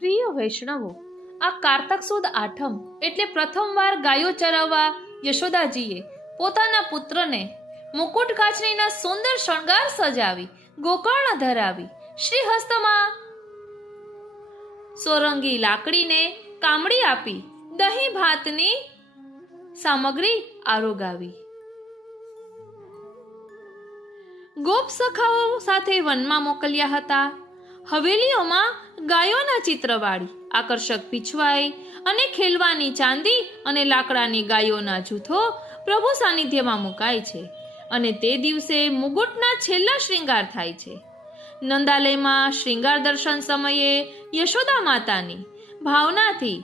પ્રિય વૈષ્ણવો, આ કારતક સુદ આઠમ એટલે પ્રથમવાર ગાયો ચરાવવા યશોદાજીએ પોતાના પુત્રને મુકુટ કાચનીના સુંદર શણગાર સજાવી ગોકર્ણ ધરાવી શ્રીહસ્તમાં સોરંગી લાકડીને કામડી આપી દહીં ભાતની સામગ્રી આરોગાવી. ગોપ સખાઓ સાથે વનમાં મોકલ્યા હતા. હવેલીઓમાં ગાયોના ચિત્રવાળી આકર્ષક પીછવાઈ અને ખેલવાની ચાંદી અને લાકડાની ગાયોના જૂથો પ્રભુ સાનિધ્યમાં મુકાય છે અને તે દિવસે મુગુટના છેલ્લા શ્રૃંગાર થાય છે. નંદાલયમાં શ્રૃંગાર દર્શન સમયે યશોદા માતાની ભાવનાથી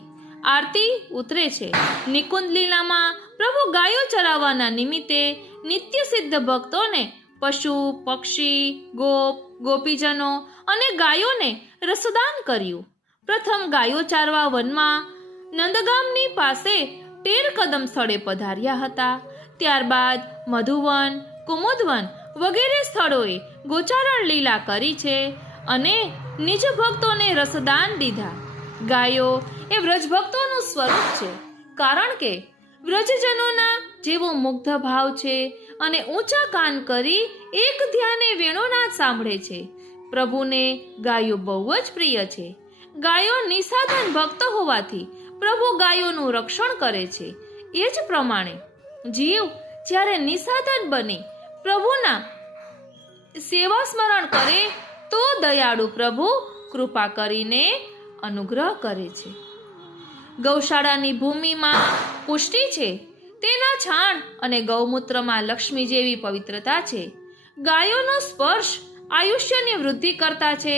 આરતી ઉતરે છે. નિકુંજ લીલામાં પ્રભુ ગાયો ચરાવવાના નિમિત્તે નિત્ય સિદ્ધ ભક્તોને પશુ પક્ષી ગોપ ગોપીજનો અને ગાયોને રસદાન કર્યું. પ્રથમ ગાયો ચારવા વનમાં નંદગામની પાસે 13 કદમ સ્થળે પધાર્યા હતા. ત્યારબાદ મધુવન કુમુદવન વગેરે સ્થળોએ ગોચારણ લીલા કરી છે અને નિજ ભક્તોને રસદાન દીધા. ગાયો એ વ્રજભક્તોનું સ્વરૂપ છે, કારણ કે વ્રજજનોના જેવો મુગ્ધ ભાવ છે અને ઊંચા કાન કરી એક ધ્યાને વેણુનાદ સાંભળે છે. પ્રભુને ગાયો બહુ જ પ્રિય છે. ગાયો નિસાધન ભક્ત હોવાથી પ્રભુ ગાયોનું રક્ષણ કરે છે. એ જ પ્રમાણે જીવ જ્યારે નિસાધન બની પ્રભુના સેવા સ્મરણ કરે તો દયાળુ પ્રભુ કૃપા કરીને અનુગ્રહ કરે છે. ગૌશાળાની ભૂમિમાં પુષ્ટિ છે, તેના છાણ અને ગૌમૂત્રમાં લક્ષ્મી જેવી પવિત્રતા છે. ગાયોનો સ્પર્શ આયુષ્યની વૃદ્ધિ કરતા છે.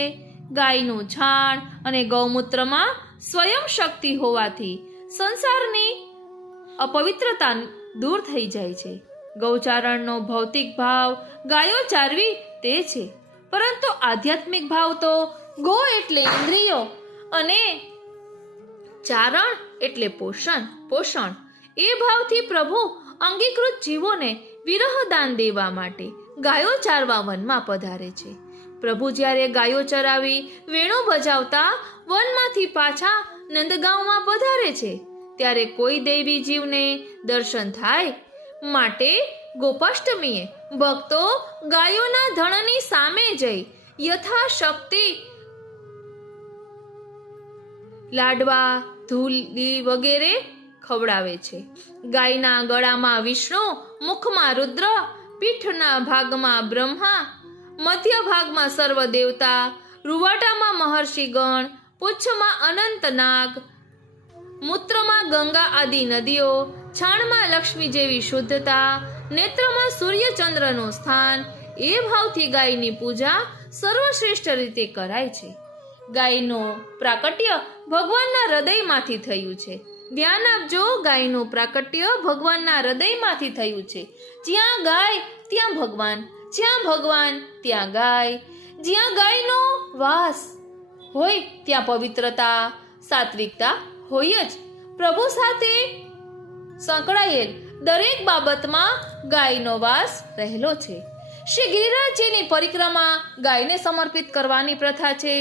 ગાયનું છાણ અને ગૌમૂત્રમાં સ્વયં શક્તિ હોવાથી સંસારની અપવિત્રતા દૂર થઈ જાય છે. ગૌચારણનો ભૌતિક ભાવ ગાયો ચારવી તે છે, પરંતુ આધ્યાત્મિક ભાવ તો ગો એટલે ઇન્દ્રિયો અને ચારણ એટલે પોષણ એ ભાવથી પ્રભુ અંગીકૃત જીવોને વિરહદાન દેવા માટે ગાયો ચારવા વનમાં પધારે છે. પ્રભુ જ્યારે ગાયો ચરાવી વેણો બજાવતા વનમાંથી પાછા નંદગાંવમાં પધારે છે ત્યારે કોઈ દૈવી જીવને દર્શન થાય માટે ગોપાષ્ટમીએ ભક્તો ગાયોના ધણની સામે જઈ યથાશક્તિ લાડવા ધૂલી વગેરે ખવડાવે છે. ગાયના ગળામાં વિષ્ણુ, મુખમાં રુદ્ર, પીઠના ભાગમાં બ્રહ્મા, મધ્ય ભાગમાં સર્વ દેવતા, રૂવાટામાં મહર્ષિગણ, પુચ્છમાં અનંત નાગ, મૂત્રમાં ગંગા આદિ નદીઓ, છાણમાં લક્ષ્મી જેવી શુદ્ધતા, નેત્રમાં સૂર્ય ચંદ્રનું સ્થાન એ ભાવથી ગાયની પૂજા સર્વશ્રેષ્ઠ રીતે કરાય છે. ગાયનું પ્રાકટ્ય ભગવાનના હૃદયમાંથી થયું છે. ધ્યાન આપજો, ગાયનું પ્રાકટ્ય ભગવાનના હૃદયમાંથી થયું છે. જ્યાં ગાય ત્યાં ભગવાન, જ્યાં ભગવાન ત્યાં ગાય. જ્યાં ગાયનો વાસ હોય ત્યાં પવિત્રતા સાત્વિકતા હોય જ. પ્રભુ સાથે સંકળાયેલ દરેક બાબતમાં ગાયનો વાસ રહેલો છે. શ્રી ગિરિરાજજીની પરિક્રમા ગાયને સમર્પિત કરવાની પ્રથા છે.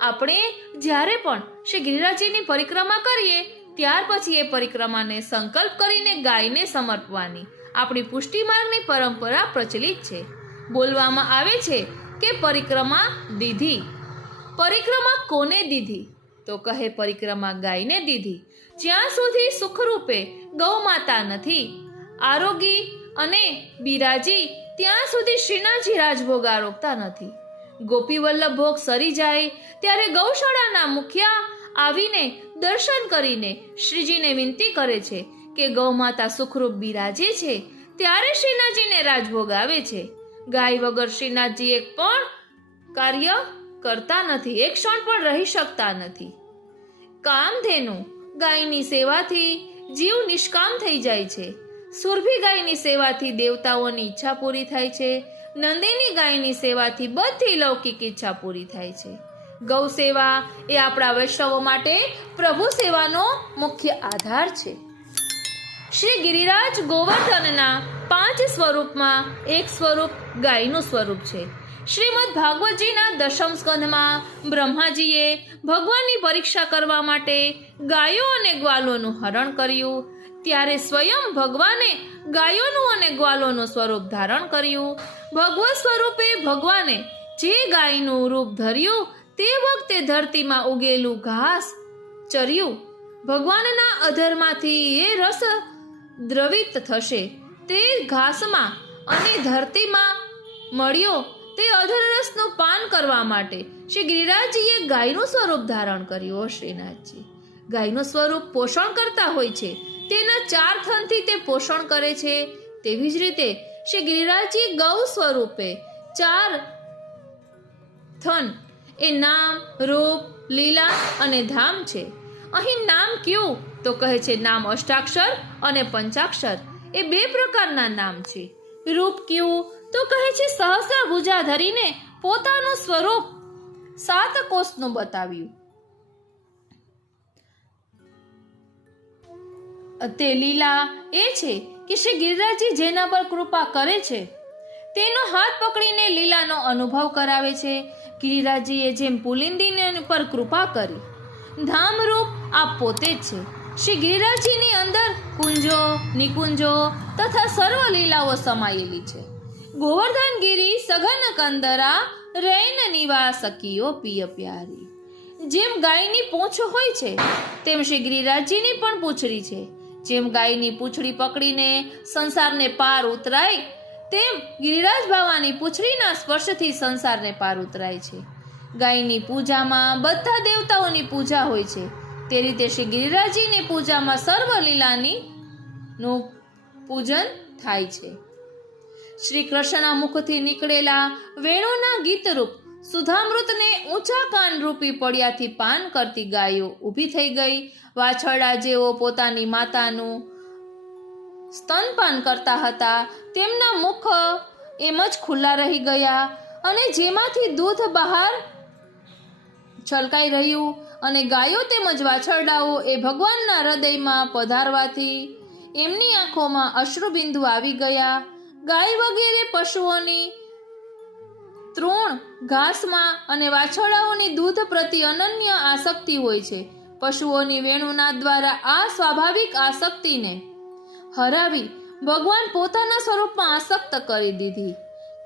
આપણે જ્યારે પણ શ્રી ગિરિરાજજીની પરિક્રમા કરીએ ત્યાર પછી એ પરિક્રમાને સંકલ્પ કરીને ગાયને સમર્પવાની આપણી પુષ્ટિ માર્ગની પરંપરા પ્રચલિત છે. બોલવામાં આવે છે કે પરિક્રમા દીધી. પરિક્રમા કોને દીધી? તો કહે પરિક્રમા ગાયને દીધી. જ્યાં સુધી સુખરૂપે ગૌ માતા નથી આરોગી અને બિરાજી ત્યાં સુધી શ્રીનાથજી રાજભોગ આરોગતા નથી. ગોપી વલ્લભ ભોગ સરી જાય ત્યારે ગૌશાળાના મુખિયા આવીને દર્શન કરીને શ્રીજીને વિનંતી કરે છે કે ગૌ માતા સુખરૂપ બિરાજે છે ત્યારે શ્રીનાથજીને રાજભોગ આવે છે. ગાય વગર શ્રીનાથજી એક પણ કાર્ય કરતા નથી, એક ક્ષણ પણ રહી શકતા નથી. કામધેનુ ગાયની સેવાથી જીવ નિષ્કામ થઈ જાય છે. સુરભી ગાયની સેવાથી દેવતાઓની ઈચ્છા પૂરી થાય છે. નંદિની ગાયની સેવાથી બધી લૌકિક ઈચ્છા પૂરી થાય છે. ગૌ સેવા એ આપણા વૈષ્ણવો માટે પ્રભુ સેવાનો મુખ્ય આધાર છે. શ્રી ગિરિરાજ ગોવર્ધનના 5 સ્વરૂપમાં એક સ્વરૂપ ગાયનું સ્વરૂપ છે. શ્રીમદ ભાગવતજીના દશમ સ્કંધમાં બ્રહ્માજીએ ભગવાનની પરીક્ષા કરવા માટે ગાયો અને ગ્વાલોનું હરણ કર્યું. ત્યારે સ્વયં ભગવાને ગાયોનું અને ગ્વાલોનું સ્વરૂપ ધારણ કર્યું. ભગવત સ્વરૂપે ભગવાને જે ગાયનું રૂપ ધર્યું તે વખતે ધરતીમાં ઉગેલું ઘાસ ચર્યું. ભગવાનના અધરમાંથી એ રસ દ્રવિત થશે તે ઘાસમાં અને ધરતીમાં મળ્યો તે અધરરસનું પાન કરવા માટે શ્રી ગિરિરાજજીએ ગાયનું સ્વરૂપ ધારણ કર્યું. શ્રીનાથજી ગાયનું સ્વરૂપ પોષણ કરતા હોય છે. તેના 4 થનથી તે પોષણ કરે છે. તેવી જ રીતે શ્રી ગિરિરાજજી ગૌ સ્વરૂપે 4 થન એ નામ, રૂપ, લીલા અને ધામ છે. અહીં નામ કયું તો કહે છે નામ અષ્ટાક્ષર અને પંચાક્ષર એ 2 પ્રકારના નામ છે. રૂપ કયું તો કહે છે સહસ્ર ભુજા ધરીને પોતાનું સ્વરૂપ 7 કોષનું બતાવ્યું. તે લીલા એ છે કે શ્રી ગિરિરાજજી જેના પર કૃપા કરે છે તેનો હાથ પકડીને લીલાનો અનુભવ કરાવે છે. ગિરિરાજજીએ જેમ પુલિંદીને પર કૃપા કરી. ધામરૂપ આ પોતે જ છે. શ્રી ગિરિરાજજીની અંદર કુંજો, નિકુંજો તથા સર્વ લીલાઓ સમાયેલી છે. ગોવર્ધનગીરી સઘન કંદરા રૈન નિવાસકીઓ પિય પ્યારી. જેમ ગાયની પૂંછ હોય છે તેમ શ્રી ગિરિરાજજીની પણ પૂંછડી છે. જેમ ગાયની પૂંછડી પકડીને સંસારને પાર ઉતરાય તેમ ગિરિરાજ બાવાની પૂંછડીના સ્પર્શથી સંસારને પાર ઉતરાય છે. ગાયની પૂજામાં બધા દેવતાઓની પૂજા હોય છે. તે રીતે શ્રી ગિરિરાજજીની પૂજામાં સર્વ લીલાની નું પૂજન થાય છે. શ્રી કૃષ્ણના મુખથી નીકળેલા વેણુના ગીતરૂપ સુધામૃતને ઊંચા કાન રૂપી પડ્યાથી પાન કરતી ગાયો ઊભી થઈ ગઈ. વાછરડા જેઓ પોતાની માતાનું સ્તનપાન કરતા હતા તેમના મુખ એમ જ ખુલ્લા રહી ગયા અને જેમાંથી દૂધ બહાર છલકાઈ રહ્યું. અને ગાયો તેમજ વાછરડાઓ એ ભગવાનના હૃદયમાં પધારવાથી એમની આંખોમાં અશ્રુબિંદુ આવી ગયા. ગાય વગેરે પશુઓની તૃણ ઘાસમાં અને વાછરડાઓની દૂધ પ્રતિ અનન્ય આસક્તિ હોય છે. પશુઓની વેણુના દ્વારા આ સ્વાભાવિક આસક્તિને હરાવી ભગવાન પોતાના સ્વરૂપમાં આસક્ત કરી દીધી.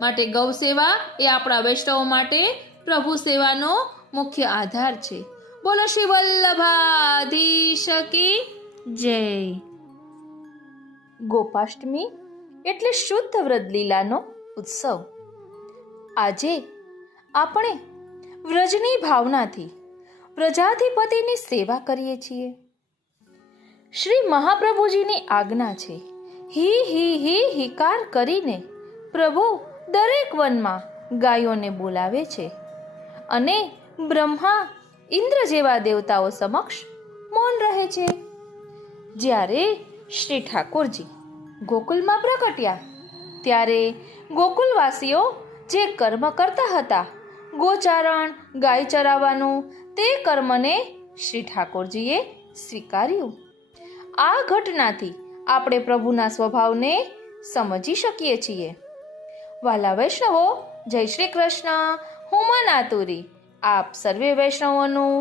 માટે ગૌ સેવા એ આપણા વૈષ્ણવો માટે પ્રભુ સેવાનો મુખ્ય આધાર છે. બોલો શ્રી વલ્લભાધીશ કી જય. ગોપાષ્ટમી એટલે શુદ્ધ વ્રત લીલાનો ઉત્સવ. આજે આપણે વ્રજની ભાવનાથી પ્રજાધિપતિની સેવા કરીએ છીએ. શ્રી મહાપ્રભુજીની આજ્ઞા છે હી હિકાર કરીને પ્રભુ દરેક વનમાં ગાયોને બોલાવે છે અને બ્રહ્મા ઇન્દ્ર જેવા દેવતાઓ સમક્ષ મૌન રહે છે. જ્યારે શ્રી ઠાકોરજી ગોકુલમાં પ્રગટ્યા ત્યારે ગોકુલવાસીઓ જે કર્મ કરતા હતા ગોચારણ, ગાય ચરાવવાનું, તે કર્મને શ્રી ઠાકોરજીએ સ્વીકાર્યું. આ ઘટનાથી આપણે પ્રભુના સ્વભાવને સમજી શકીએ છીએ. વાલા વૈષ્ણવો, જય શ્રી કૃષ્ણ. હું મનાતુરી આપ સર્વે વૈષ્ણવોનું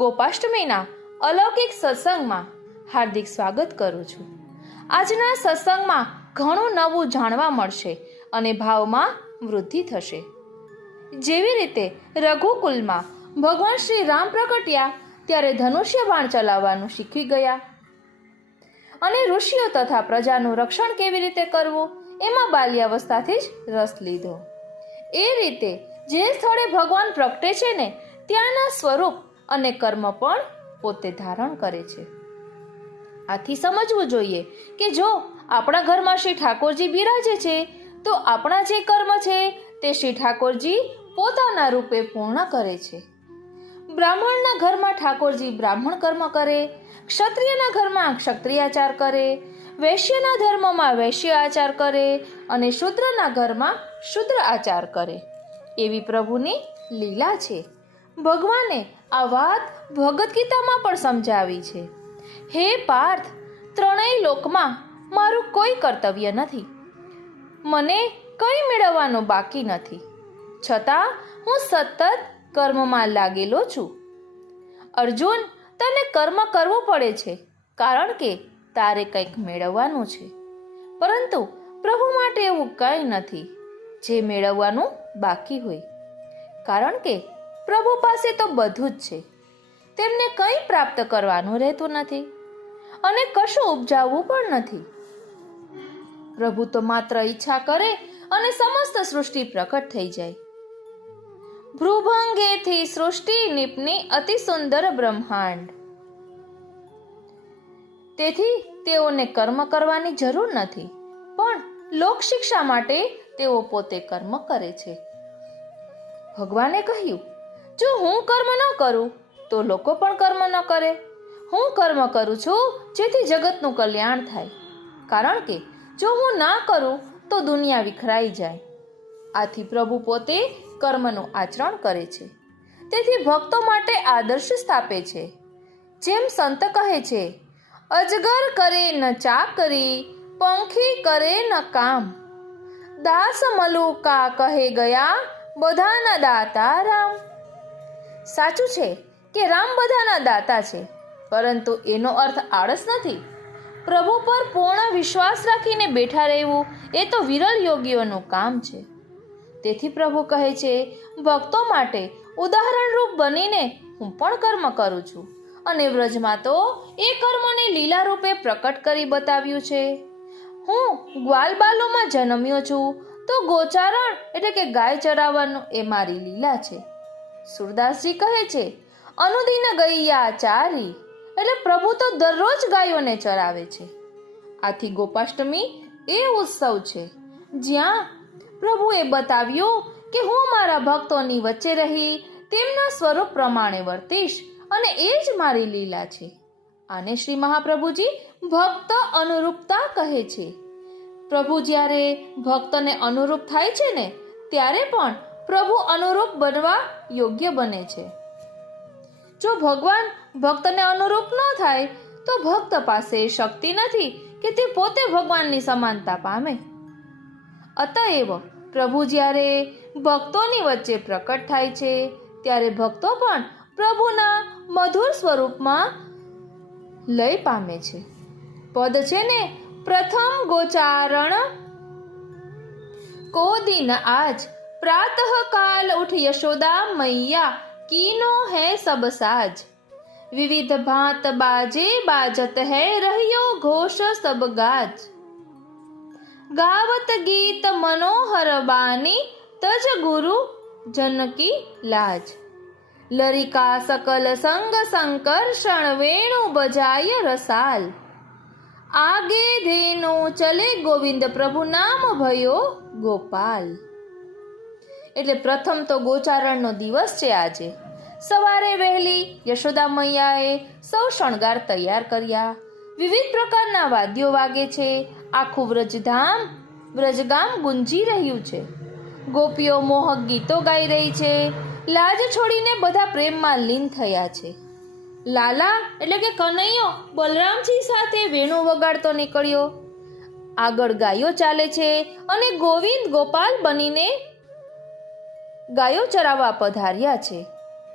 ગોપાષ્ટમીના અલૌકિક સત્સંગમાં હાર્દિક સ્વાગત કરું છું. આજના સત્સંગમાં ઘણું નવું જાણવા મળશે અને ભાવમાં વૃદ્ધિ થશે. જેવી રીતે રઘુકુલમાં ભગવાન શ્રી રામ પ્રગટ્યા ત્યારે ધનુષ્ય બાણ ચલાવવાનું શીખી ગયા અને ઋષિઓ તથા પ્રજાનું રક્ષણ કેવી રીતે કરવું એમાં બાલ્યાવસ્થાથી જ રસ લીધો. એ રીતે જે સ્થળે ભગવાન પ્રગટે છે ને ત્યાંના સ્વરૂપ અને કર્મ પણ પોતે ધારણ કરે છે. આથી સમજવું જોઈએ કે જો આપણા ઘરમાં શ્રી ઠાકોરજી બિરાજે છે તો આપણા જે કર્મ છે તે શ્રી ઠાકોરજી પોતાના રૂપે પૂર્ણ કરે છે. બ્રાહ્મણના ઘરમાં ઠાકોરજી બ્રાહ્મણ કર્મ કરે, ક્ષત્રિયના ઘરમાં ક્ષત્રિયાચાર કરે, વૈશ્યના ધર્મમાં વૈશ્ય આચાર કરે અને શૂદ્રના ઘરમાં શૂદ્ર આચાર કરે. એવી પ્રભુની લીલા છે. ભગવાને આ વાત ભગવદ્ ગીતામાં પણ સમજાવી છે. હે પાર્થ, ત્રણેય લોકમાં મારું કોઈ કર્તવ્ય નથી. મને કંઈ મેળવવાનું બાકી નથી. છતાં હું સતત કર્મમાં લાગેલો છું. અર્જુન, તને કર્મ કરવું પડે છે કારણ કે તારે કંઈક મેળવવાનું છે. પરંતુ પ્રભુ માટે એવું કંઈ નથી જે મેળવવાનું બાકી હોય, કારણ કે પ્રભુ પાસે તો બધું જ છે. તેમને કંઈ પ્રાપ્ત કરવાનું રહેતું નથી અને કશું ઉપજાવવું પણ નથી. પ્રભુ તો માત્ર ઈચ્છા કરે અને સમસ્ત સૃષ્ટિ પ્રકટ થઈ જાય. ભ્રુભંગેથી સૃષ્ટિ નિપની અતિ સુંદર બ્રહ્માંડ. તેથી તેઓને કર્મ કરવાની જરૂર નથી, પણ લોક શિક્ષા માટે તેઓ પોતે કર્મ કરે છે. ભગવાને કહ્યું, જો હું કર્મ ન કરું તો લોકો પણ કર્મ ન કરે. હું કર્મ કરું છું જેથી જગતનું કલ્યાણ થાય, કારણ કે જો હું ના કરું તો દુનિયા વિખરાઈ જાય. આથી પ્રભુ પોતે કર્મનું આચરણ કરે છે. તેથી ભક્તો માટે આદર્શ સ્થાપે છે. જેમ સંત કહે છે, અજગર કરે ન ચાકરી, પંખી કરે ન કામ, દાસ મલુકા કહે ગયા, બધાના દાતા રામ. સાચું છે કે રામ બધાના દાતા છે, પરંતુ એનો અર્થ આળસ નથી. પ્રભુ પર પૂર્ણ વિશ્વાસ રાખીને બેઠા રહેવું એ તો વિરલ યોગીઓનું કામ છે. તેથી પ્રભુ કહે છે, ભક્તો માટે ઉદાહરણરૂપ બનીને હું પણ કર્મ કરું છું અને વ્રજમાં તો એ કર્મને લીલા રૂપે પ્રકટ કરી બતાવ્યું છે. હું ગ્વાલબાલોમાં જન્મ્યો છું તો ગોચારણ એટલે કે ગાય ચરાવવાનું એ મારી લીલા છે. સુરદાસજી કહે છે, અનુદિન ગૈયા ચારી, એટલે પ્રભુ તો દરરોજ ગાયોને ચરાવે છે. આથી ગોપાષ્ટમી એ ઉત્સવ છે જ્યાં પ્રભુએ બતાવ્યું કે હું મારા ભક્તોની વચ્ચે રહી તેમના સ્વરૂપ પ્રમાણે વર્તીશ અને એ જ મારી લીલા છે. આને શ્રી મહાપ્રભુજી ભક્ત અનુરૂપતા કહે છે. પ્રભુ જ્યારે ભક્તને અનુરૂપ થાય છે ને, ત્યારે પણ પ્રભુ અનુરૂપ બનવા યોગ્ય બને છે. જો ભગવાન ભક્તને અનુરૂપ ન થાય તો ભક્ત પાસે શક્તિ નથી કે તે પોતે ભગવાનની સમાનતા પામે. અતએવ પ્રભુ જ્યારે ભક્તોની વચ્ચે પ્રકટ થાય છે ત્યારે ભક્તો પણ પ્રભુના મધુર સ્વરૂપમાં લય પામે છે. પદ છે ને, પ્રથમ ગોચારણ કો દિન આજ, પ્રાતઃ કાલ ઉઠ યશોદા મૈયા, कीनो है सब साज, विविध भांत बाजे बाजत है, रहियो घोष सब गाज, गावत गीत मनोहर बानी, तज गुरु जनकी लाज, लरिका सकल संग संकर्षण, वेणु बजाय रसाल, आगे धेनु चले गोविंद, प्रभु नाम भयो गोपाल. એટલે પ્રથમ તો ગોચારણનો દિવસ છે આજે. સવારે વહેલી યશોદા મૈયાએ સૌ શણગાર તૈયાર કર્યા. વિવિધ પ્રકારના વાદ્યો વાગે છે. આખું વ્રજગામ ગુંજી રહ્યું છે. ગોપીઓ મોહક ગીતો ગાઈ રહી છે. લાજ છોડીને બધા પ્રેમમાં લીન થયા છે. લાલા એટલે કે કનૈયો બલરામજી સાથે વેણુ વગાડતો નીકળ્યો. આગળ ગાયો ચાલે છે અને ગોવિંદ ગોપાલ બનીને ગાયો ચરાવવા પધાર્યા છે.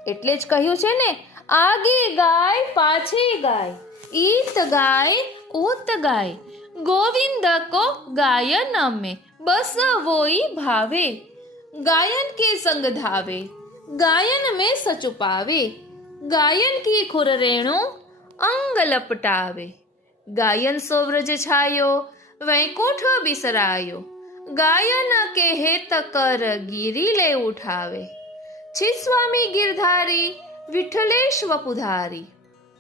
એટલે જ કહ્યું છે ને, આગે ગાય પાછે ગાય, ઈત ગાય ऊत गाय, गोविंद को गायन में बस वोई भावे, गायन के संग धावे, गायन में सचुपावे, गायन की खुर रेणु अंग लपटावे, गायन सोव्रज छायो वैकुंठ बिसरायो, गायन के हेत कर गिरी ले उठावे, छी स्वामी गिरधारी विठलेश वपुधारी,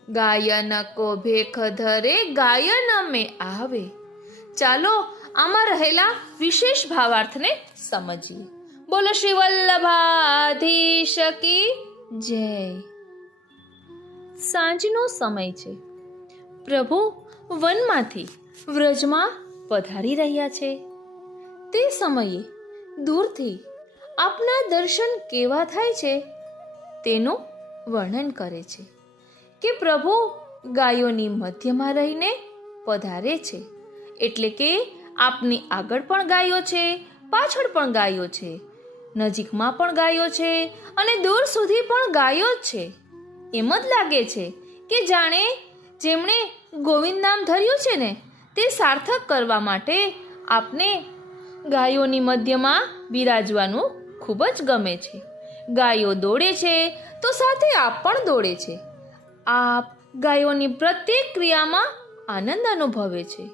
गायन को भेख धरे गायन में आवे. ચાલો આમાં રહેલા વિશેષ ભાવાર્થને સમજીએ. બોલો શ્રી વલ્લભાધીશ કી જય. સાંજનો સમય છે. પ્રભુ વનમાંથી વ્રજમાં પધારી રહ્યા છે. તે સમયે દૂરથી આપના દર્શન કેવા થાય છે તેનું વર્ણન કરે છે કે પ્રભુ ગાયોની મધ્યમાં રહીને પધારે છે. એટલે કે આપની આગળ પણ ગાયો છે, પાછળ પણ ગાયો છે. નજીકમાં પણ ગાયો છે અને દૂર સુધી પણ ગાયો જ છે. એમ જ લાગે છે કે જાણે જેમણે ગોવિંદ નામ ધર્યું છે ને તે સાર્થક કરવા માટે આપને ગાયોની મધ્યમાં બિરાજવાનું ખૂબ જ ગમે છે. ગાયો દોડે છે તો સાથે આપ પણ દોડે છે. આપ ગાયોની પ્રત્યેક ક્રિયામાં આનંદ અનુભવે છે.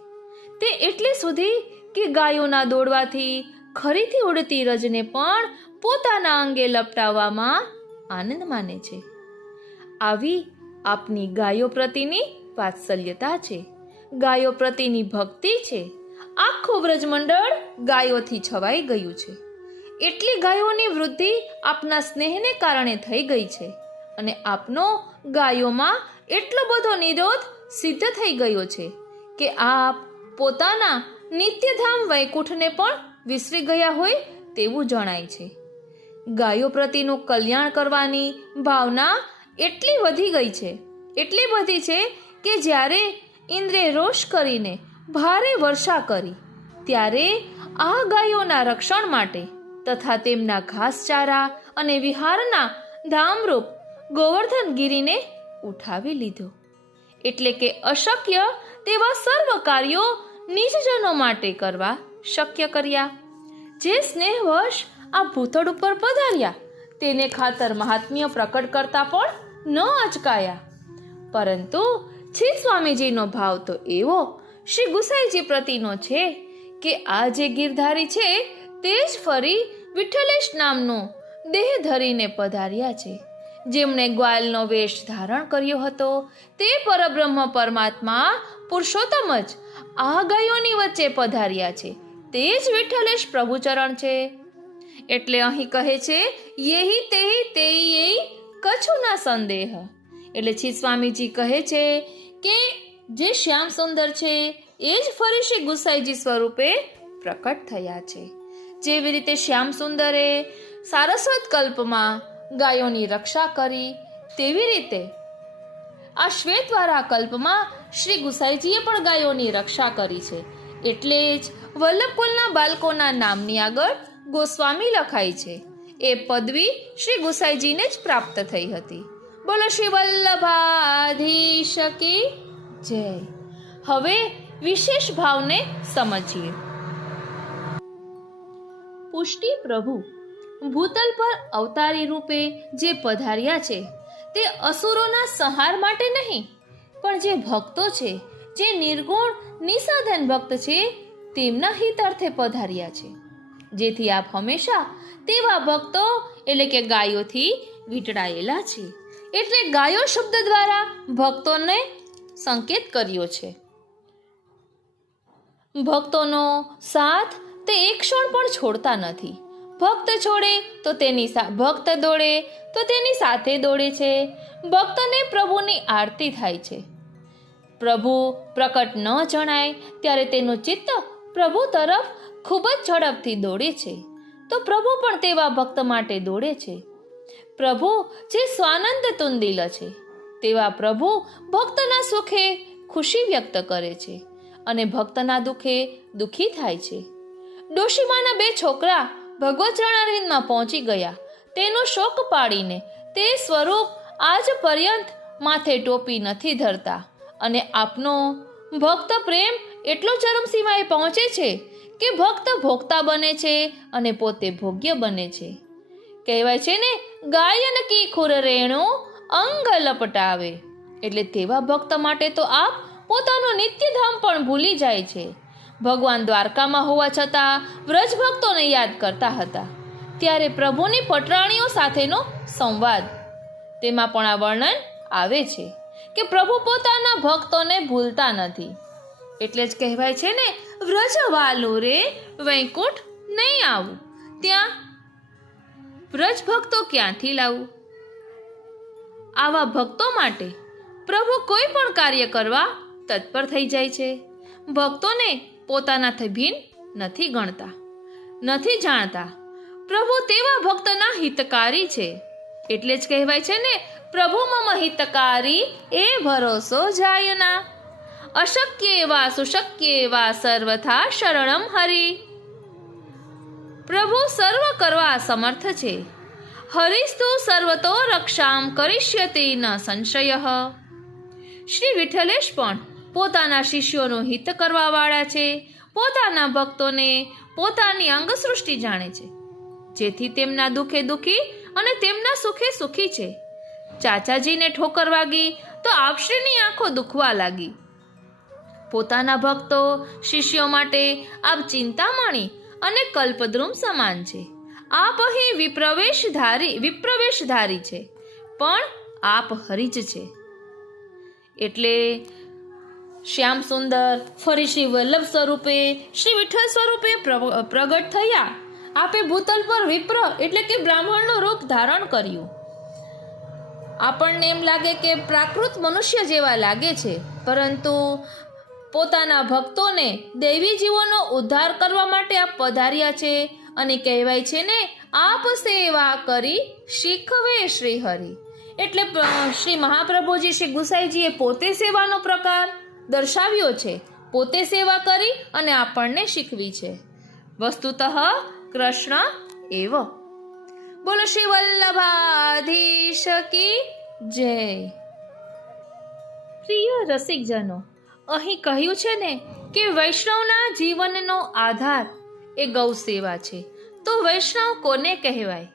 તે એટલે સુધી કે ગાયોના દોડવાથી ખરીથી ઉડતી રજને પણ પોતાના અંગે લપટાવવામાં આનંદ માને છે. આવી આપની ગાયો પ્રતિની વાત્સલ્યતા છે, ગાયો પ્રતિની ભક્તિ છે. આખું વ્રજમંડળ ગાયોથી છવાઈ ગયું છે. એટલી ગાયોની વૃદ્ધિ આપના સ્નેહને કારણે થઈ ગઈ છે અને આપનો ગાયોમાં એટલો બધો નિરોધ સિદ્ધ થઈ ગયો છે કે આપ પોતાના નિત્યધામ વૈકુંઠને પણ વિસરી ગયા હોય તેવું જણાય છે. ગાયો પ્રતિનું કલ્યાણ કરવાની ભાવના એટલી વધી ગઈ છે, એટલી બધી છે કે જ્યારે ઇન્દ્રે રોષ કરીને ભારે વર્ષા કરી ત્યારે આ ગાયોના રક્ષણ માટે તથા તેમના ઘાસચારા અને વિહારના ધામરૂપ ગોવર્ધનગીરીને ઉઠાવી લીધો. એટલે કે અશક્ય તેવા સર્વ કાર્યો નિજજનો માટે કરવા શક્ય કર્યા. જે સ્નેહવશ આ ભૂતળ ઉપર પધાર્યા તેને ખાતર મહાત્મ્ય પ્રકટ કરતા પણ ન અચકાયા. પરંતુ શ્રી સ્વામીજીનો ભાવ તો એવો શ્રી ગુસાઈજી પ્રતિનો છે કે આ જે ગિરધારી છે તે જ ફરી વિઠ્ઠલેશ નામનો દેહ ધરીને પધાર્યા છે. જેમણે ગ્વાલનો વેશ ધારણ કર્યો હતો તે પરબ્રહ્મ પરમાત્મા પુરુષોત્તમ જ આ ગાયોની વચ્ચે પધાર્યા છે. તે જ વિઠ્ઠલેશ પ્રભુચરણ છે. એટલે અહીં કહે છે યેહી તેહી તેઈ કછુના સંદેહ. એટલે શ્રી સ્વામીજી કહે છે કે જે શ્યામ સુંદર છે એ જ ફરી શ્રી ગુસાઈજી સ્વરૂપે પ્રકટ થયા છે. જેવી રીતે શ્યામ સુંદરે સારસ્વત કલ્પમાં ગાયોની રક્ષા કરી તેવી રીતે આ શ્વેતવારા કલ્પમાં શ્રી ગુસાઈજીએ પણ ગાયોની રક્ષા કરી છે. એટલે જ વલ્લભકુલના બાળકોના નામની આગળ ગોસ્વામી લખાય છે. એ પદવી શ્રી ગુસાઈજીને જ પ્રાપ્ત થઈ હતી. બોલો શ્રી વલ્લભાધીશ કી જય. હવે વિશેષ ભાવને સમજીએ. પુષ્ટિ પ્રભુ ભૂતલ પર અવતારી રૂપે જે પધાર્યા છે તે અસુરોના સંહાર માટે નહીં, પણ જે ભક્તો છે, જે નિર્ગુણ નિસાધન ભક્ત છે તેમના હિતાર્થે પધાર્યા છે. જેથી આપ હંમેશા તેવા ભક્તો એટલે કે ગાયોથી વીંટળાયેલા છે. એટલે ગાયો શબ્દ દ્વારા ભક્તોને સંકેત કર્યો છે. ભક્તોનો સાથ તે એક ક્ષણ પણ છોડતા નથી. ભક્ત છોડે તો ભક્ત દોડે તો તેની સાથે દોડે છે. ભક્તને પ્રભુની આરતી થાય છે. પ્રભુ પ્રકટ ન જણાય ત્યારે તેનું ચિત્ત પ્રભુ તરફ ખૂબ જ ઝડપથી દોડે છે. તો પ્રભુ પણ તેવા ભક્ત માટે દોડે છે. પ્રભુ જે સ્વાનંદ તુંદિલ છે તેવા પ્રભુ ભક્તના સુખે ખુશી વ્યક્ત કરે છે અને ભક્તના દુઃખે દુઃખી થાય છે. ડોશીમાના 2 છોકરા ભગવત ચરણારવિંદમાં પહોંચી ગયા. તેનો શોક પાડીને તે સ્વરૂપ આજ પર્યંત માથે ટોપી નથી ધરતા અને આપનો ભક્ત પ્રેમ એટલો ચરમસીમાએ પહોંચે છે કે ભક્ત ભોગતા બને છે અને પોતે ભોગ્ય બને છે. કહેવાય છે ને ગાયન કી ખુર રેણુ અંગ લપટાવે. એટલે તેવા ભક્ત માટે તો આપ પોતાનું નિત્યધામ પણ ભૂલી જાય છે. ભગવાન દ્વારકામાં હોવા છતાં વ્રજ ભક્તોને યાદ કરતા હતા. ત્યારે પ્રભુની પટરાણીઓ સાથેનો સંવાદ તેમાં પણ આ વર્ણન આવે છે કે પ્રભુ પોતાના ભક્તોને ભૂલતા નથી. એટલે જ કહેવાય છે ને વ્રજવાલું રે વૈકુંઠ નહીં આવું. ત્યાં વ્રજ ભક્તો ક્યાંથી લાવું? આવા ભક્તો માટે પ્રભુ કોઈ પણ કાર્ય કરવા તત્પર થઈ જાય છે. ભક્તોને પોતાનાથી ભિન્ન નથી ગણતા, નથી જાણતા. પ્રભુ તેવા ભક્તના હિતકારી છે. એટલે જ કહેવાય છે ને પ્રભુ મમ હિતકારી એ ભરોસો જાયના. અશક્ય એવા સુશક્ય એવા સર્વથા શરણમ હરિ. પ્રભુ સર્વ કરવા સમર્થ છે. હરિસ્તુ સર્વતો રક્ષામ કરિષ્યતિ ન સંશય. શ્રી વિઠ્ઠલેશ પણ પોતાના શિષ્યોનું હિત કરવાવાળા છે. પોતાના ભક્તોને પોતાની અંગસૃષ્ટિ જાણે છે, જેથી તેમના દુઃખે દુઃખી અને તેમના સુખે સુખી છે. ચાચાજીને ઠોકર વાગી તો આપશ્રીની આંખો દુખવા લાગી. પોતાના ભક્તો શિષ્યો માટે આપ ચિંતામણી અને કલ્પદ્રુમ સમાન છે. આપ અહીં વિપ્રવેશધારી છે, પણ આપ હરિજ છે. એટલે શ્યામ સુંદર ફરી શ્રી વલ્લભ સ્વરૂપે, શ્રી વિઠ્ઠલ સ્વરૂપે પ્રગટ થયા. આપે ભૂતલ પર વિપ્ર એટલે કે બ્રાહ્મણનું રૂપ ધારણ કર્યું. આપણને એમ લાગે કે પ્રાકૃત મનુષ્ય જેવા લાગે છે, પરંતુ પોતાના ભક્તોને દૈવી જીવોનો ઉદ્ધાર કરવા માટે આપ પધાર્યા છે. અને કહેવાય છે ને, આપ સેવા કરી શીખવે શ્રી હરિ. એટલે શ્રી મહાપ્રભુજી શ્રી ગુસાઈજીએ પોતે સેવાનો પ્રકાર દર્શાવ્યો છે. પોતે સેવા કરી અને આપણને શીખવી છે. વસ્તુતઃ કૃષ્ણ એવ. બોલો શ્રી વલ્લભાધીશ કી જય. પ્રિય રસિકજનો, અહીં કહ્યું છે ને કે વૈષ્ણવના જીવનનો આધાર એ ગૌ સેવા છે. તો વૈષ્ણવ કોને કહેવાય?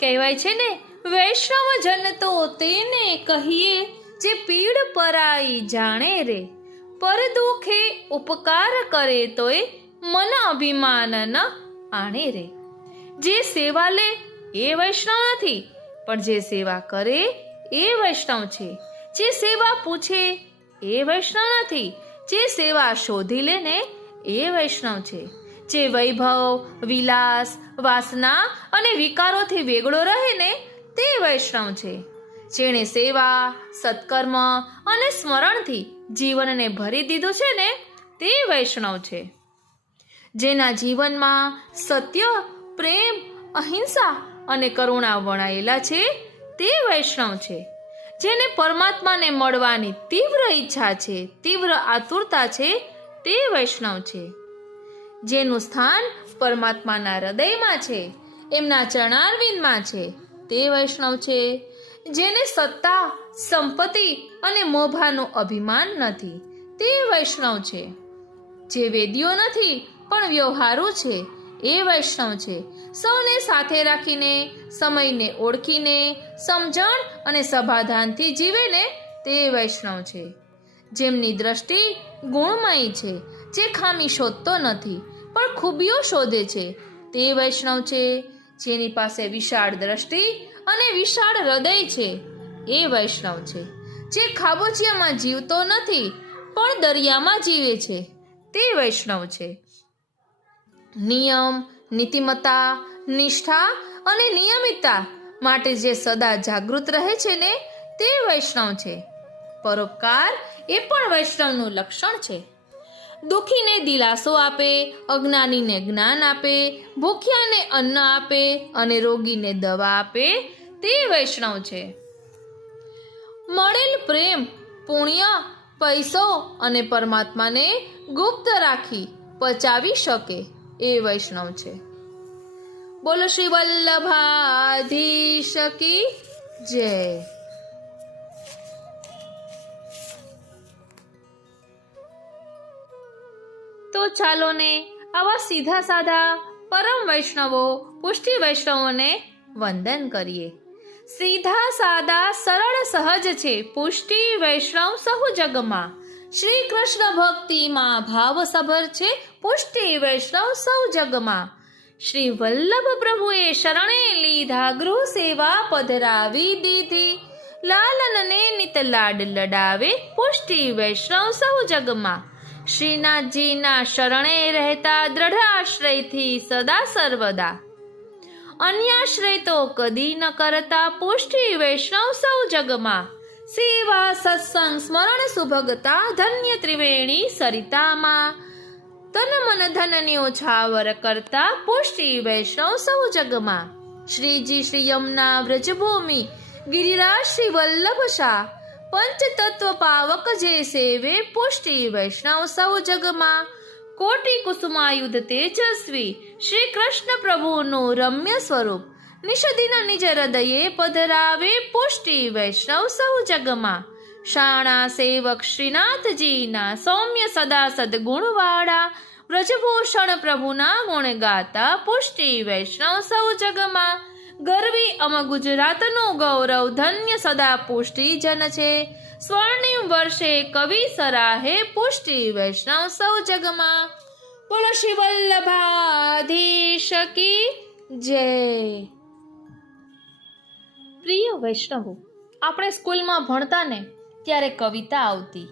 કહેવાય છે ને, વૈષ્ણવ જન તો તેને કહીએ જે પીડ પરાઈ જાણે રે. પર દુખે ઉપકાર કરે તોય મન અભિમાન ન આણે રે. જે સેવા લે એ વૈષ્ણવ નથી, પણ જે સેવા કરે એ વૈષ્ણવ છે. જે સેવા પૂછે એ વૈષ્ણવ નથી, જે સેવા શોધી લે ને એ વૈષ્ણવ છે. જે વૈભવ, વિલાસ, વાસના અને વિકારોથી વેગળો રહે ને તે વૈષ્ણવ છે. જેણે સેવા, સત્કર્મ અને સ્મરણથી જીવનને ભરી દીધું છે ને તે વૈષ્ણવ છે. જેના જીવનમાં સત્ય, પ્રેમ, અહિંસા અને કરુણા વણાયેલા છે તે વૈષ્ણવ છે. જેને પરમાત્માને મળવાની તીવ્ર ઈચ્છા છે, તીવ્ર આતુરતા છે તે વૈષ્ણવ છે. જેનું સ્થાન પરમાત્માના હૃદયમાં છે, એમના ચરણારવિંદમાં છે તે વૈષ્ણવ છે. જેને સત્તા, સંપત્તિ અને મોભાનું અભિમાન નથી તે વૈષ્ણવ છે. જે વેદીઓ નથી પણ વ્યવહારુ છે એ વૈષ્ણવ છે. સૌને સાથે રાખીને, સમયને ઓળખીને, સમજણ અને સભાધાનથી જીવે ને તે વૈષ્ણવ છે. જેમની દ્રષ્ટિ ગુણમય છે, જે ખામી શોધતો નથી પણ ખૂબીઓ શોધે છે તે વૈષ્ણવ છે. જેની પાસે વિશાળ દ્રષ્ટિ અને વિશાળ હૃદય છે એ વૈષ્ણવ છે. જે ખાબોચિયામાં જીવતો નથી પણ દરિયામાં જીવે છે તે વૈષ્ણવ છે. નિયમ, નીતિમત્તા, નિષ્ઠા અને નિયમિતતા માટે જે સદા જાગૃત રહે છે ને તે વૈષ્ણવ છે. પરોપકાર એ પણ વૈષ્ણવનું લક્ષણ છે. દુઃખીને દિલાસો આપે, અજ્ઞાનીને જ્ઞાન આપે, ભૂખ્યાને અન્ન આપે અને રોગીને દવા આપે તે વૈષ્ણવ છે. મળેલ પ્રેમ, પુણ્ય, પૈસો અને પરમાત્માને ગુપ્ત રાખી પચાવી શકે એ વૈષ્ણવ છે. બોલો શ્રી વલ્લભાધીશ કી જય. તો ચાલો ને આવા સીધા સાધા પરમ વૈષ્ણવો, પુષ્ટિ વૈષ્ણવોને વંદન કરીએ. સીધા સાદા સરળ સહજ છે પુષ્ટિ વૈષ્ણવ સહુ જગમાં. શ્રી કૃષ્ણ ભક્તિમાં ભાવ સભર છે પુષ્ટિ વૈષ્ણવ સૌ જગમાં. શ્રી વલ્લભ પ્રભુએ શરણે લીધા, ગૃહ સેવા પધરાવી દીધી. લાલનને નિત લાડ લડાવે પુષ્ટિ વૈષ્ણવ સૌ જગમાં. શ્રીનાથજીના શરણે રહેતા દ્રઢ આશ્રયથી સદા સર્વદા. અન્યાશ્રય તો કદી ન કરતા પુષ્ટિ વૈષ્ણવ સૌ જગમાં. સેવા, સત્સંગ, સ્મરણ, સુભગતા ધન્ય ત્રિવેણી સરિતામાં. તન મન ધનન્યો છાવર કરતા પુષ્ટિ વૈષ્ણવ સૌ જગમાં. શ્રીજી શ્રી યમુના વ્રજભૂમિ ગિરિરાજ શ્રી વલ્લભ શાહ. પંચ તત્વ પાવક જે સેવે પુષ્ટિ વૈષ્ણવ સૌ જગમાં. કોટિ કુસુમાયુધ તેજસ્વી શ્રી કૃષ્ણ પ્રભુનું રમ્ય સ્વરૂપ નિષદિન નિજ હૃદયે પધરાવે પુષ્ટિ વૈષ્ણવ સૌ જગમાં શાણા સેવક શ્રીનાથજીના સૌમ્ય સદા સદગુણવાળા વ્રજભૂષણ પ્રભુના ગુણ ગાતા પુષ્ટિ વૈષ્ણવ સૌ જગમાં ગરવી અમ ગુજરાતનું ગૌરવ ધન્ય સદા પુષ્ટિ જન છે સ્વર્ણિમ વર્ષે કવિ સરાહે પુષ્ટિ વૈષ્ણવ સૌ જગમાં બોલો શ્રી વલ્લભાધીશ કી જય. પ્રિય વૈષ્ણવો, આપણે સ્કૂલમાં ભણતા ને ત્યારે કવિતા આવતી,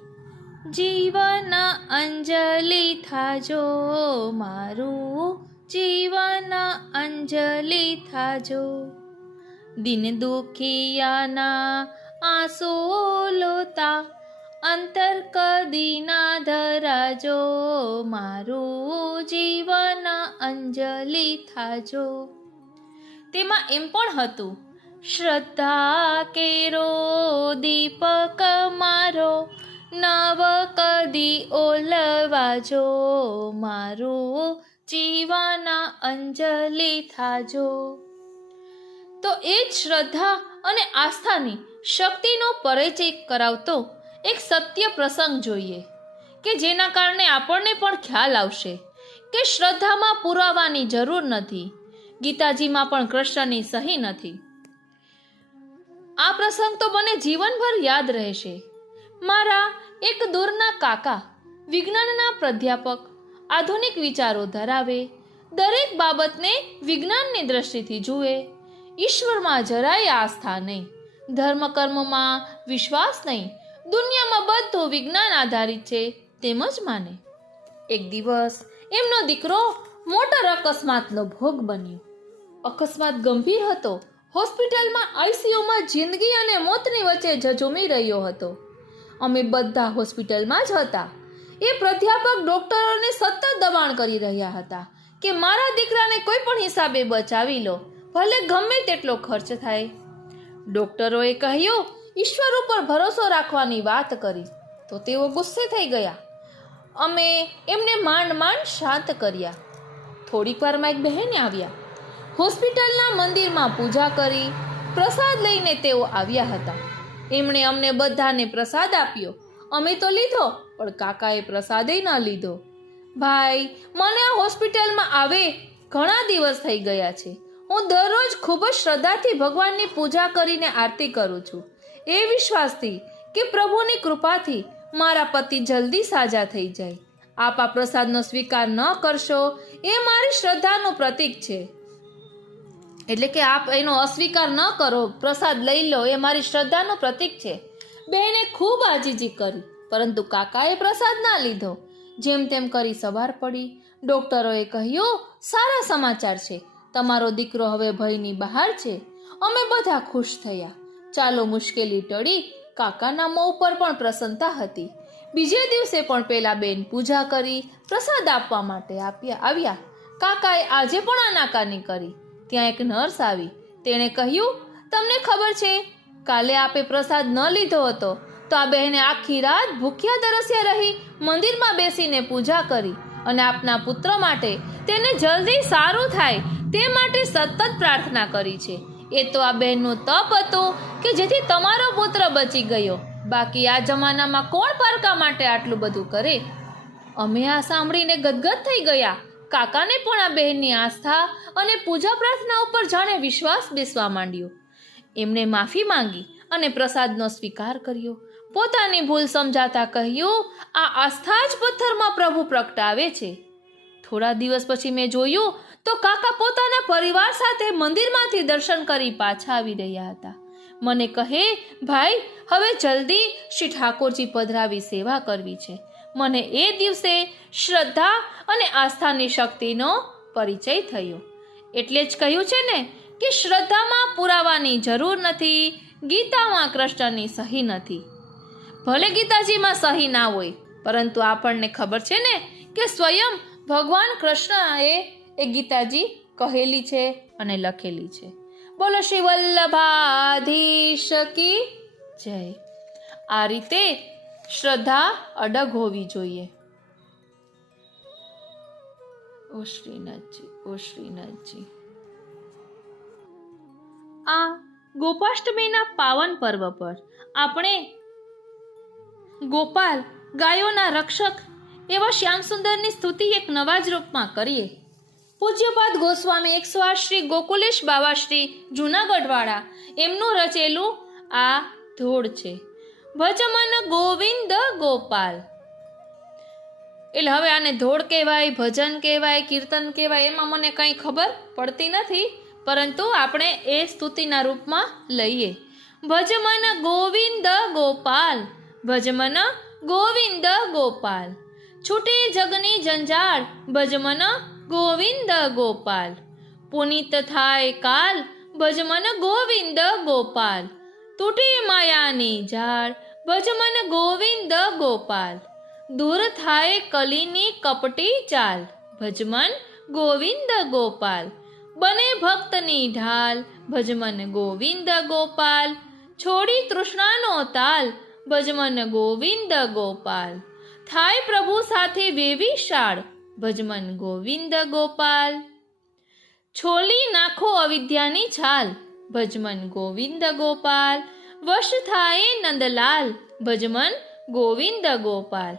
જીવન અંજલિ થાજો મારું જીવન અંજલિ થાજો, દિન દુખિયાના આંસુ લોતા અંતર કદી ના ધરાજો મારું જીવન અંજલિ થાજો. તેમાં એમ પણ હતું, શ્રદ્ધા કેરો દીપક મારો નવ કદી ઓલવાજો મારું જીવન અંજલિ થાજો. તો એ જ શ્રદ્ધા અને આસ્થાની શક્તિનો પરિચય કરાવતો એક સત્ય પ્રસંગ જોઈએ કે જેના કારણે આપણને પણ ખ્યાલ આવશે કે શ્રદ્ધામાં પુરાવાની જરૂર નથી, ગીતાજીમાં પણ કૃષ્ણની સહી નથી. આ પ્રસંગ તો મને જીવનભર યાદ રહેશે. મારા એક દૂરના કાકા વિજ્ઞાનના પ્રાધ્યાપક, આધુનિક વિચારો ધરાવે, દરેક બાબતને વિજ્ઞાનની દ્રષ્ટિથી જુએ, ઈશ્વરમાં જરાય આસ્થા નહીં, ધર્મ કર્મમાં વિશ્વાસ નહીં, દુનિયામાં બધું વિજ્ઞાન આધારિત છે તેમ જ માને. એક દિવસ એમનો દીકરો મોટર અકસ્માતનો ભોગ બન્યો. અકસ્માત ગંભીર હતો. હોસ્પિટલમાં આઈસીયુમાં જિંદગી અને મોતની વચ્ચે ઝઝૂમી રહ્યો હતો. અમે બધા હોસ્પિટલમાં જ હતા. એ પ્રાધ્યાપક ડોક્ટરોને સતત દબાણ કરી રહ્યા હતા કે મારા દીકરાને કોઈ પણ હિસાબે બચાવી લો, ભલે ગમે તેટલો ખર્ચ થાય. ડોક્ટરોએ કહ્યું, ઈશ્વર ઉપર ભરોસો રાખવાની વાત કરી તો તેઓ ગુસ્સે થઈ ગયા. અમે એમને માંડ માંડ શાંત કર્યા. થોડીક વારમાં એક બહેન આવ્યા. હોસ્પિટલના મંદિરમાં પૂજા કરી પ્રસાદ લઈને તેઓ આવ્યા હતા. એમણે અમને બધાને પ્રસાદ આપ્યો. અમે તો લીધો, પણ કાકાએ પ્રસાદે ન લીધો. ભાઈ, મને આ હોસ્પિટલમાં આવે ઘણા દિવસ થઈ ગયા છે. હું દરરોજ ખૂબ જ શ્રદ્ધાથી ભગવાનની પૂજા કરીને આરતી કરું છું, એ વિશ્વાસથી કે પ્રભુની કૃપાથી મારા પતિ જલ્દી સાજા થઈ જાય. આપ આ પ્રસાદનો સ્વીકાર ન કરશો એ મારી શ્રદ્ધાનું પ્રતીક છે. એટલે કે આપ એનો અસ્વીકાર ન કરો, પ્રસાદ લઈ લો, એ મારી શ્રદ્ધાનું પ્રતીક છે. બહેને ખૂબ આજીજી કરી, પરંતુ કાકાએ પ્રસાદ ના લીધો. જેમ તેમ કરી સવાર પડી. ડોક્ટરોએ કહ્યું, સારા સમાચાર છે, તમારો દીકરો હવે ભયની બહાર છે. અમે બધા ખુશ થયા. ચાલો, મુશ્કેલી ટળી. કાકાના મોં ઉપર પણ પ્રસન્નતા હતી. બીજે દિવસે પણ પેલા બેન પૂજા કરી પ્રસાદ આપવા માટે આવ્યા. કાકાએ આજે પણ આનાકાની કરી. ત્યાં એક નર્સ આવી. તેણે કહ્યું, તમને ખબર છે, કાલે આપે પ્રસાદ ન લીધો હતો તો આ બહેને આખી રાત ભૂખ્યા તરસ્યા રહી મંદિરમાં બેસીને પૂજા કરી અને આપના પુત્ર માટે તેને જલ્દી સારું થાય તે માટે સતત પ્રાર્થના કરી છે. એ તો આ બહેનનું તપ હતું કે જેથી તમારો પુત્ર બચી ગયો. બાકી આ જમાનામાં કોણ પારકા માટે આટલું બધું કરે? અમે આ સાંભળીને ગદગદ થઈ ગયા. કાકાને પણ આ બહેનની આસ્થા અને પૂજા પ્રાર્થના ઉપર જાણે વિશ્વાસ બેસવા માંડ્યો. એમણે માફી માંગી અને પ્રસાદનો સ્વીકાર કર્યો. પોતાની ભૂલ સમજાતા કહ્યું, આ આસ્થા જ પથ્થરમાં પ્રભુ પ્રગટાવે છે. થોડા દિવસ પછી મેં જોયું તો કાકા પોતાના પરિવાર સાથે મંદિરમાંથી દર્શન કરી પાછા આવી રહ્યા હતા. મને કહે, ભાઈ, હવે જલ્દી શ્રી ઠાકોરજી પધરાવી સેવા કરવી છે. મને એ દિવસે શ્રદ્ધા અને આસ્થાની શક્તિનો પરિચય થયો. એટલે જ કહ્યું છે ને કે શ્રદ્ધામાં પુરાવાની જરૂર નથી, ગીતામાં કૃષ્ણની સહી નથી. ભલે ગીતાજીમાં સહી ના હોય, પરંતુ આપણને ખબર છે ને કે સ્વયં ભગવાન કૃષ્ણએ એ ગીતાજી કહેલી છે અને લખેલી છે. બોલો શ્રી વલ્લભાધીશ કી જય. આ રીતે શ્રદ્ધા અડગ હોવી જોઈએ. ઓ શ્રીનાથજી, ઓ શ્રીનાથજી. આ ગોપાષ્ટમીના પાવન પર્વ પર આપણે ગોપાલ ગાયોના રક્ષક એવા શ્યામ સુંદરની સ્તુતિ એક નવા જ રૂપમાં કરીએ. પૂજ્યપાદ ગોસ્વામી 108 શ્રી ગોકુલેશ બાવાશ્રી જૂનાગઢવાળા એમનું રચેલું આ ધોળ છે. ભજમન ગોવિંદ ગોપાલ. એટલે હવે આને ધોળ કહેવાય, ભજન કહેવાય, કીર્તન કહેવાય, એમાં મને કંઈ ખબર પડતી નથી, પરંતુ આપણે એ સ્તુતિના રૂપમાં લઈએ. ભજમન ગોવિંદ ગોપાલ, ભજમન ગોવિંદ ગોપાલ. છૂટી જગની જંજાળ, ભજમન ગોવિંદ ગોપાલ. પુનિત થાય કાલ, ભજમન ગોવિંદ ગોપાલ. તૂટી માયાની ઝાડ, ભજમન ગોવિંદ ગોપાલ. દૂર થાય કલીની કપટી ચાલ, ભજમન ગોવિંદ ગોપાલ. બને ભક્તની ઢાલ, ભજમન ગોવિંદ ગોપાલ. છોડી તૃષ્ણાનો તાલ, ભજમન ગોવિંદ ગોપાલ. થાય પ્રભુ સાથે વેવી શાળ, ભજમન ગોવિંદ ગોપાલ. છોલી નાખો અવિદ્યાની છાલ, ભજમન ગોવિંદ ગોપાલ. વશ થાય નંદલાલ, ભજમન ગોવિંદ ગોપાલ.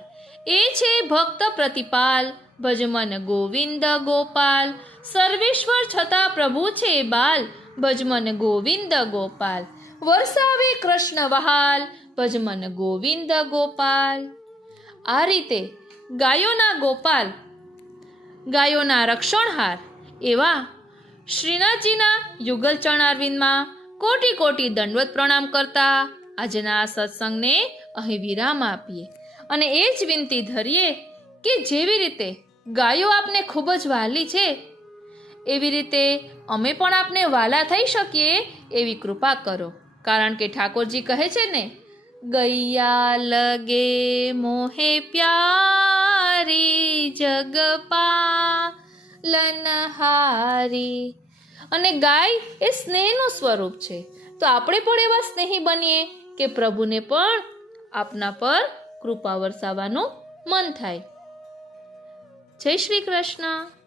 એ છે ભક્ત પ્રતિપાલ, ભજમન ગોવિંદ ગોપાલ. સર્વેશ્વર છતાં પ્રભુ છે બાલ, ભજમન ગોવિંદ ગોપાલ. વરસાવે કૃષ્ણ વહાલ, ભજમન ગોવિંદ ગોપાલ. આ રીતે ગાયોના ગોપાલ, ગાયોના રક્ષણહાર એવા શ્રીનાથજીના યુગલ ચરણારવિંદમાં કોટી કોટી દંડવત પ્રણામ કરતા આજના આ સત્સંગને અહીં વિરામ આપીએ અને એ જ વિનંતી ધરીએ કે જેવી રીતે ગાયો આપને ખૂબ જ વહાલી છે, એવી રીતે અમે પણ આપને વહાલા થઈ શકીએ એવી કૃપા કરો. કારણ કે ઠાકોરજી કહે છે ને, ગૈયા લગે મોહે પ્યારી જગ પાલનહારી. અને ગાય એ સ્નેહનું સ્વરૂપ છે, તો આપણે પણ એવા સ્નેહી બનીએ કે પ્રભુને પણ આપના પર કૃપા વરસાવવાનું મન થાય. જય શ્રી કૃષ્ણ.